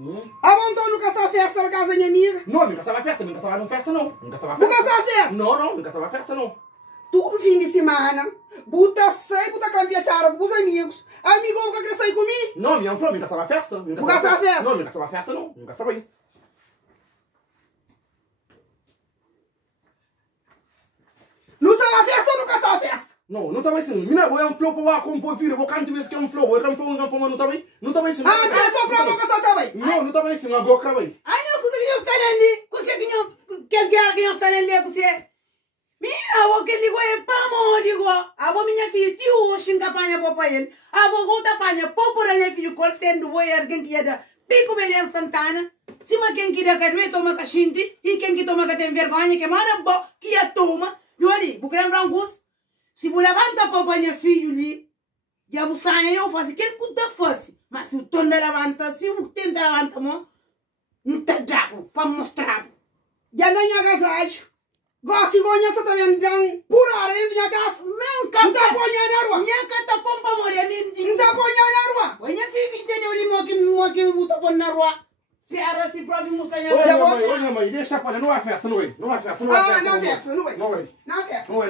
Então nunca sabe festa na casa da minha amiga? Não, nunca sabe festa, nunca sabe não festa não. Nunca sabe festa? Não, nunca sabe festa não. Todo fim de semana, buta sai, buta cambiar chara com os amigos. Amigo, nunca quer sair comigo? Não, minha falou, nunca sabe festa. Nunca sabe festa? Não, nunca sabe festa não. Nunca sabe aí. Não sabe festa ou nunca sabe festa? Não, não estava ensinando. Mina, eu flow para o compor filho, eu canto vezes que é flow, eu canto flow, não estava aí. Não estava ensinando. Pessoa flow nunca sabe também. Não estava ensinando, agora acaba aí. Ai, não consegui estar ali. Consegui que alguém estar ali com você. Mina, o que ligou é para mim, digo. A minha filha, tio, xinga panha para ele. A outra panha, para minha filha, cor sendo o alguém que ia dar pico Belian Santana. Se uma quem queria que toma cachinti, e quem que toma que tem vergonha, que mara bo, que ia toma. Jori, o grande brangus. Se você levanta para minha filha ali, já você sai eu faço aquele que você faz. Mas se o torno levanta, se o tenta levanta, não está diabo para mostrar. Já não é agasalho. Gosto de conhecer também, então, por areia minha casa. Não tá ponhando na rua. Minha casa pompa morrer, não tá ponhando na rua. Minha filha entendeu ali, que eu tô pondo na rua. Espera se pode mostrar. Olha, mãe, deixa para lá, não é festa, não é. Não é festa, não é festa. Não é festa, não é. Não é. Não é festa. Não é.